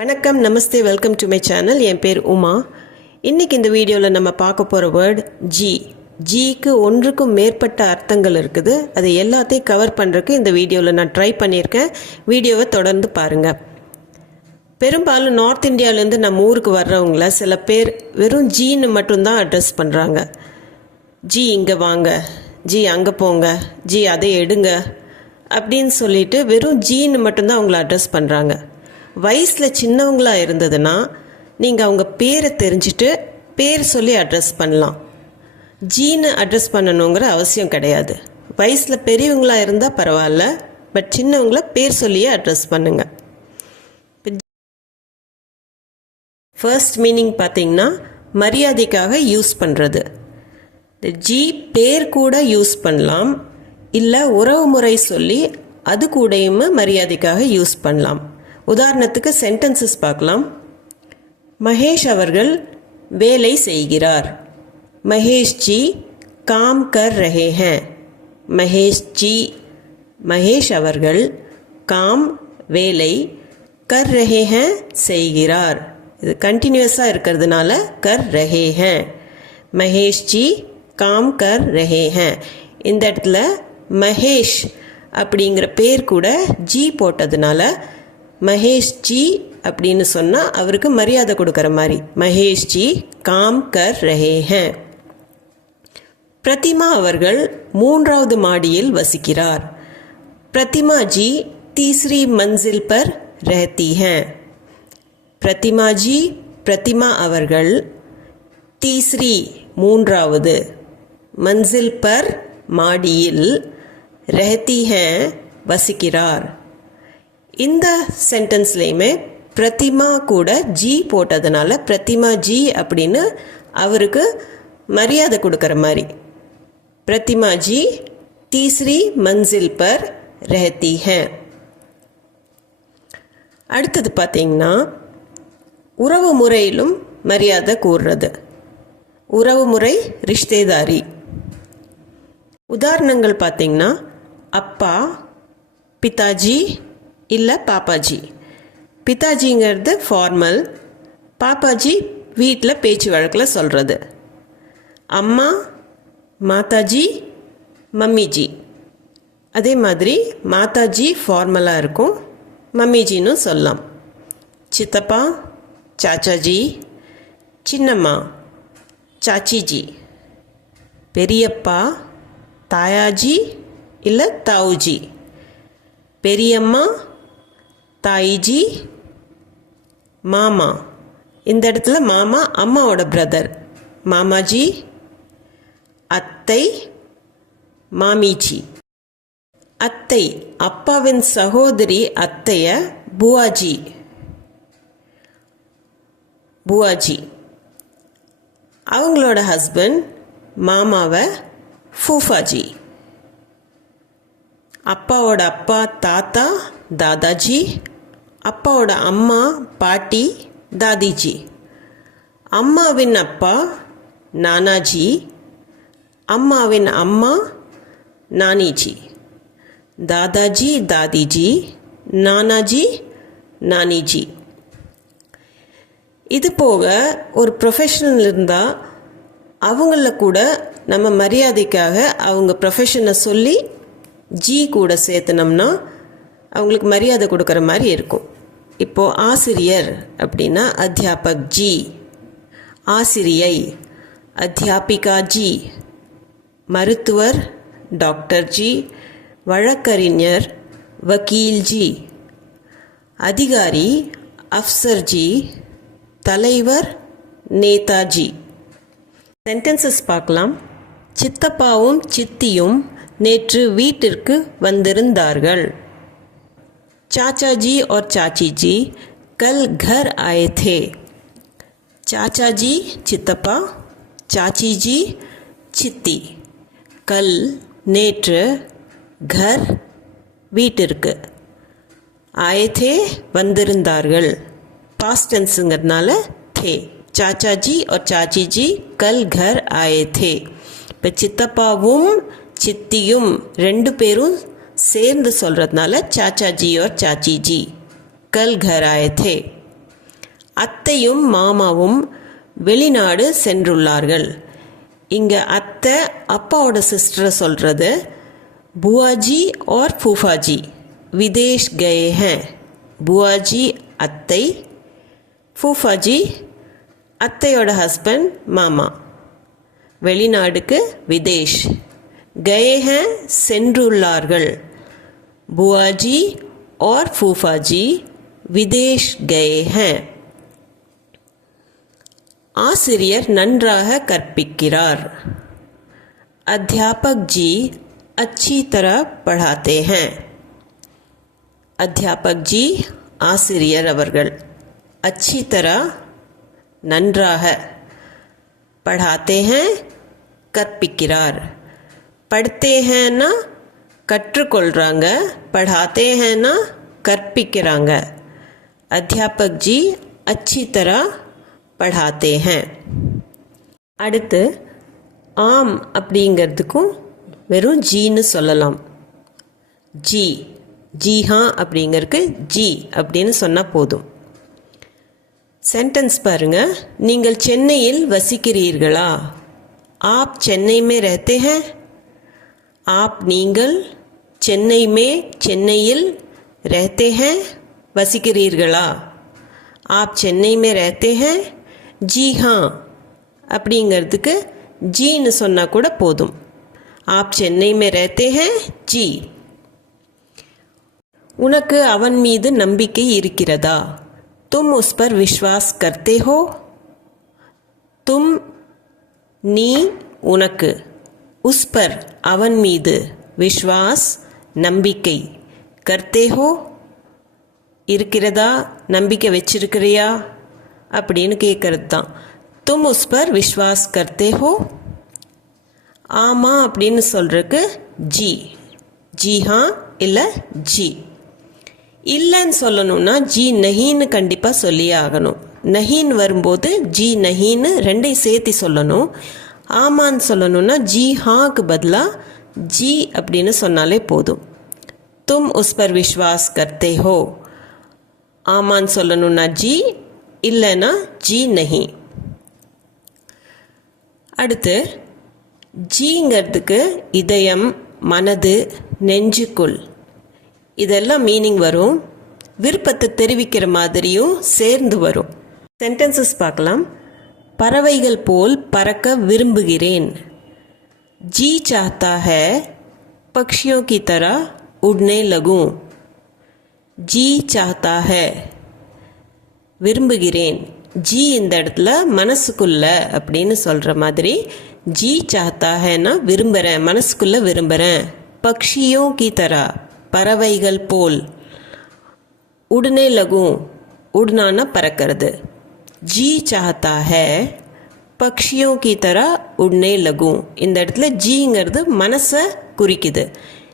வணக்கம் நமஸ்தே welcome to my channel என் பேர் உமா. இன்றைக்கி இந்த வீடியோவில் நம்ம பார்க்க போகிற வேர்ட் ஜி ஜிக்கு ஒன்றுக்கும் மேற்பட்ட அர்த்தங்கள் இருக்குது. அது எல்லாத்தையும் கவர் பண்ணுறதுக்கு இந்த வீடியோவில் நான் ட்ரை பண்ணியிருக்கேன். வீடியோவை தொடர்ந்து பாருங்கள் பெரும்பாலும் நார்த் இந்தியாவிலேருந்து நம்ம ஊருக்கு வர்றவங்கள சில பேர் வெறும் ஜின்னு மட்டும்தான் அட்ரஸ் பண்ணுறாங்க ஜி இங்கே வாங்க. ஜி அங்கே போங்க. ஜி அதை எடுங்க. அப்படின்னு சொல்லிட்டு வெறும் ஜின்னு மட்டும்தான் அவங்கள அட்ரஸ் பண்ணுறாங்க வயசில் சின்னவங்களாக இருந்ததுன்னா நீங்கள் அவங்க பேரை தெரிஞ்சுட்டு பேர் சொல்லி அட்ரஸ் பண்ணலாம். ஜீன்னு அட்ரஸ் பண்ணணுங்கிற அவசியம் கிடையாது. வயசில் பெரியவங்களாக இருந்தால் பரவாயில்ல பட் சின்னவங்கள பேர் சொல்லியே அட்ரஸ் பண்ணுங்க. ஃபர்ஸ்ட் மீனிங் பார்த்தீங்கன்னா மரியாதைக்காக யூஸ் பண்ணுறது இந்த ஜி பேர் கூட யூஸ் பண்ணலாம் இல்லை உறவு முறை சொல்லி அது கூடயுமே மரியாதைக்காக யூஸ் பண்ணலாம். உதாரணத்துக்கு சென்டென்சஸ் பார்க்கலாம். மகேஷ் அவர்கள் வேலை செய்கிறார். மகேஷ் ஜி காம் கர் ரஹே ஹேன் மகேஷ் ஜி மகேஷ் அவர்கள் காம் வேலை கர் ரஹே ஹேன் செய்கிறார். இது கண்டினியூஸாக இருக்கிறதுனால கர் ரஹே ஹேன் மகேஷ் ஜி காம் கர் ரஹே ஹேன் இந்த இடத்துல மகேஷ் அப்படிங்கிற பேர் கூட ஜி போட்டதுனால மகேஷ்ஜி அப்படின்னு சொன்னால் அவருக்கு மரியாதை கொடுக்குற மாதிரி. மகேஷ்ஜி காம் கர் ரஹே ஹேன் பிரதிமா அவர்கள் மூன்றாவது மாடியில் வசிக்கிறார். பிரதிமா ஜி தீஸ்ரி மன்சில் பர் ரஹத்தி ஹேன் பிரதிமா ஜி பிரதிமா அவர்கள் தீஸ்ரி மூன்றாவது மன்சில் பர் மாடியில் ரஹத்தி ஹேன் வசிக்கிறார். இந்த சென்டென்ஸ்லேயுமே பிரதிமா கூட ஜி போட்டதுனால பிரதிமா ஜி அப்படின்னு அவருக்கு மரியாதை கொடுக்குற மாதிரி. பிரதிமா ஜி தீஸ்ரி மன்சில் பர் ரஹத்தி ஹேன் அடுத்தது பார்த்தீங்கன்னா உறவு முறையிலும் மரியாதை கூறுறது. உறவு முறை ரிஷ்தேதாரி. உதாரணங்கள் பார்த்தீங்கன்னா அப்பா பிதாஜி இல்லை பாப்பாஜி. பிதாஜிங்கிறது ஃபார்மல் பாப்பாஜி வீட்டில் பேச்சு வழக்கில் சொல்கிறது அம்மா மாதாஜி மம்மிஜி. அதே மாதிரி மாதாஜி ஃபார்மலாக இருக்கும் மம்மிஜின்னு சொல்லலாம். சித்தப்பா சாச்சாஜி சின்னம்மா சாச்சிஜி. பெரியப்பா தாயாஜி இல்லை தாவுஜி. பெரியம்மா தாயிஜி மாமா. இந்த இடத்துல மாமா அம்மாவோட பிரதர் மாமாஜி அத்தை மாமிஜி. அத்தை அப்பாவின் சகோதரி அத்தைய புவாஜி. புவாஜி. அவங்களோட ஹஸ்பண்ட் மாமாவை ஃபூஃபாஜி. அப்பாவோட அப்பா தாத்தா தாதாஜி அப்பாவோட அம்மா பாட்டி தாதிஜி. அம்மாவின் அப்பா நானாஜி. அம்மாவின் அம்மா நானிஜி. தாதாஜி தாதிஜி நானாஜி நானிஜி. இது போக ஒரு ப்ரொஃபஷனல் இருந்தால் அவங்கள கூட நம்ம மரியாதைக்காக அவங்க ப்ரொஃபஷனை சொல்லி ஜி கூட சேர்த்துனோம்னா அவங்களுக்கு மரியாதை கொடுக்குற மாதிரி இருக்கும். இப்போது ஆசிரியர் அப்படின்னா அத்தியாபக் ஜி ஆசிரியை அத்தியாபிகா ஜி மருத்துவர் டாக்டர் ஜி வழக்கறிஞர் வக்கீல் ஜி அதிகாரி அஃப்சர் ஜி தலைவர் நேதாஜி சென்டென்சஸ் பார்க்கலாம். சித்தப்பாவும் சித்தியும் நேற்று வீட்டிற்கு வந்திருந்தார்கள். चाचा जी और चाची जी कल घर आए थे चाचा जी चितप्पा चाची जी சித்தி கல் நேற்று கர் வீட்டிற்கு ஆயதே வந்திருந்தார்கள் பாஸ்டன்ஸுங்கிறதுனால தே சாச்சாஜி ஒரு சாச்சிஜி கல் கர் ஆயதே இப்போ சித்தப்பாவும் சித்தியும் ரெண்டு பேரும் சேர்ந்து சொல்கிறதுனால சாச்சாஜி ஓர் சாச்சிஜி கல் கராயத்தே. அத்தையும் மாமாவும் வெளிநாடு சென்றுள்ளார்கள். இங்கே அத்தை அப்பாவோட சிஸ்டரை சொல்கிறது புவாஜி ஆர் ஃபூஃபாஜி? விதேஷ் கயே ஹே புவாஜி அத்தை. ஃபூஃபாஜி அத்தையோட ஹஸ்பண்ட் மாமா. வெளிநாடுக்கு விதேஷ். கயே ஹே சென்றுள்ளார்கள். बुआ जी और फूफा जी विदेश गए हैं। ஆசிரியர் நன்றாக கற்பிக்கிறார் अध्यापक जी अच्छी तरह पढ़ाते हैं। अध्यापक जी ஆசிரியர் அவர்கள் अच्छी तरह நன்றாக पढ़ाते हैं कर्पिकिरार पढ़ते हैं ना கற்றுக்கொள்கிறாங்க पढ़ाते हैं கற்பிக்கிறாங்க. அத்தியாபக் ஜி அச்சி தரா படாத்தே ஹேன் அடுத்து ஆம் அப்படிங்கிறதுக்கும் வெறும் ஜின்னு சொல்லலாம். ஜி ஜீஹா அப்படிங்கிறதுக்கு ஜி அப்படின்னு சொன்னால் போதும். சென்டென்ஸ் பாருங்க. நீங்கள் சென்னையில் வசிக்கிறீர்களா? ஆப் சென்னை மே ரஹத்தே ஹேன் ஆப் நீங்கள் சென்னை மே சென்னையில் ரத்தே ஹே வசிக்கிறீர்களா? ஆப் சென்னை மே ரஹத்தே ஹே ஜி ஹாں அப்படிங்கிறதுக்கு ஜீன்னு சொன்னால் கூட போதும். ஆப் சென்னை மே ரஹத்தே ஹே ஜி. உனக்கு அவன் மீது நம்பிக்கை இருக்கிறதா? தும் உஸ் பர் விஸ்வாஸ் கர்த்தே ஹோ? தும் நீ உனக்கு உஸ் பர் அவன் மீது விஸ்வாஸ் நம்பிக்கை. கர்த்தே ஹோ இருக்கிறதா? நம்பிக்கை வச்சிருக்கிறியா? அப்படின்னு கேட்கறது தான் தும் உஸ் பர் விஸ்வாஸ் கர்த்தே ஹோ ஆமாம் அப்படின்னு சொல்கிறதுக்கு ஜி. ஜி ஹா இல்லை ஜி. இல்லைன்னு சொல்லணும்னா ஜி நஹின்னு கண்டிப்பாக சொல்லியே ஆகணும். நஹின் வரும்போது ஜி நஹின்னு ரெண்டையும் சேர்த்து சொல்லணும். ஆமான்னு சொல்லணும்னா ஜி ஹாக்கு பதிலாக ஜி அப்படின்னு சொன்னாலே போதும். தும் உஸ் பர் விஸ்வாஸ் கர்த்தே ஹோ ஆமான்னு சொல்லணும்னா ஜி இல்லைன்னா ஜி நஹி அடுத்து ஜிங்கிறதுக்கு இதயம் மனது நெஞ்சுக்குள் இதெல்லாம் மீனிங் வரும் விருப்பத்தை தெரிவிக்கிற மாதிரியும் சேர்ந்து வரும் சென்டென்சஸ் பார்க்கலாம் பறவைகள் போல் பறக்க விரும்புகிறேன் जी चाहता है पक्षियों की तरह उड़ने लगूं जी चाहता है விரும்புகிறேன் ஜி இந்த இடத்துல மனசுக்குள்ள அப்படின்னு சொல்கிற மாதிரி ஜி சாத்தா ஹேன்னா விரும்புகிறேன் மனசுக்குள்ள விரும்புகிறேன் பக்ஷியோ கி தரா பறவைகள் போல் உடனே லகும் உடனான பறக்கிறது ஜி சாத்தா ஹே பக்ஷியோ கி தரா உடனே லகும் இந்த இடத்துல ஜிங்கிறது மனசை குறிக்குது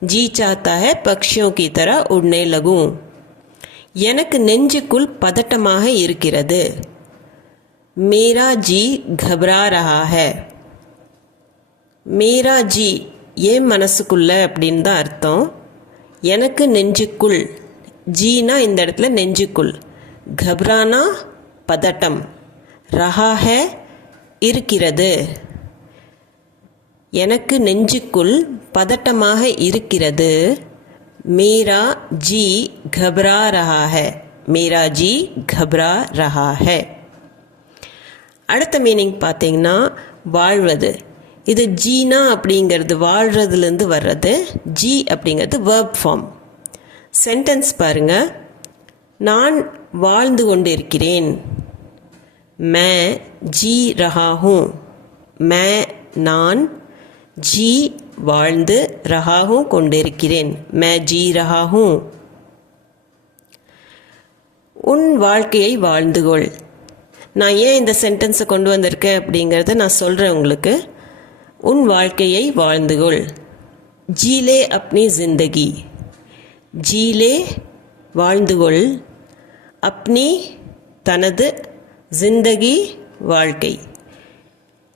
ஜீ சாத்தா ஹே பக்ஷியோ கி தர உடனே லகும் எனக்கு நெஞ்சுக்குள் பதட்டமாக இருக்கிறது. மீரா ஜி கபரா ரஹா ஹே மீரா ஜி ஏன் மனசுக்குள்ள அப்படின்னு தான் அர்த்தம். எனக்கு நெஞ்சுக்குள் ஜீனா இந்த இடத்துல நெஞ்சுக்குள். கப்ரானா பதட்டம். ரஹாக இருக்கிறது. எனக்கு நெஞ்சுக்குள் பதட்டமாக இருக்கிறது மேரா ஜி घबरा रहा है மேரா ஜி घबरा रहा है அடுத்த மீனிங் பார்த்தீங்கன்னா வாழ்வது இது ஜீனா அப்படிங்கிறது வாழ்கிறதுலேருந்து வர்றது ஜி அப்படிங்கிறது வேர்ப் ஃபார்ம் சென்டென்ஸ் பாருங்க நான் வாழ்ந்து கொண்டிருக்கிறேன் மே ஜி ரஹா ஹூம் மே நான் ஜி வாழ்ந்து ரஹாவும் கொண்டிருக்கிறேன். மே ஜி ரஹாவும் உன் வாழ்க்கையை வாழ்ந்துகொள் நான் ஏன் இந்த சென்டென்ஸை கொண்டு வந்திருக்கேன் அப்படிங்கிறத நான் சொல்கிறேன் உங்களுக்கு. உன் வாழ்க்கையை வாழ்ந்துகொள் ஜீலே அப்னி ஜிந்தகி. ஜீலே வாழ்ந்துகொள் அப்னி தனது ஜிந்தகி வாழ்க்கை.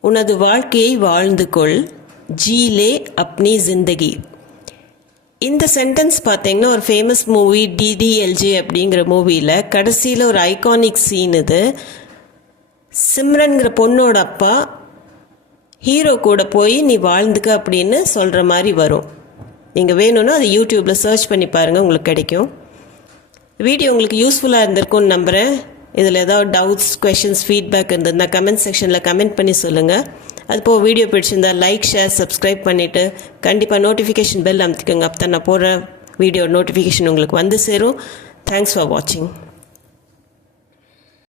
உனது வாழ்க்கையை வாழ்ந்து கொள். ஜீலே அப்னி ஜிந்தகி இந்த சென்டென்ஸ் பார்த்தீங்கன்னா ஒரு ஃபேமஸ் மூவி டிடிஎல்ஜே அப்படிங்கிற மூவியில் கடைசியில் ஒரு ஐகானிக் சீன் இது. சிம்ரன்கிற பொண்ணோட அப்பா ஹீரோ கூட போய் நீ வாழ்ந்துக்க அப்படின்னு சொல்கிற மாதிரி வரும். நீங்கள் வேணும்னா அது யூடியூப்பில் சர்ச் பண்ணி பாருங்கள் உங்களுக்கு கிடைக்கும். வீடியோ உங்களுக்கு யூஸ்ஃபுல்லாக இருந்திருக்கும்னு நம்புகிறேன் இதில் ஏதாவது டவுட்ஸ் கொஷின்ஸ் ஃபீட்பேக் இருந்ததுன்னா கமெண்ட் செக்ஷனில் கமெண்ட் பண்ணி சொல்லுங்கள் அது போக வீடியோ பிடிச்சிருந்தா லைக் ஷேர் சப்ஸ்கிரைப் பண்ணிவிட்டு கண்டிப்பாக நோட்டிஃபிகேஷன் பெல் அமுத்திக்கோங்க. அப்போ தான் நான் போடுற வீடியோ நோட்டிஃபிகேஷன் உங்களுக்கு வந்து சேரும். தேங்க்ஸ் ஃபார் வாட்சிங்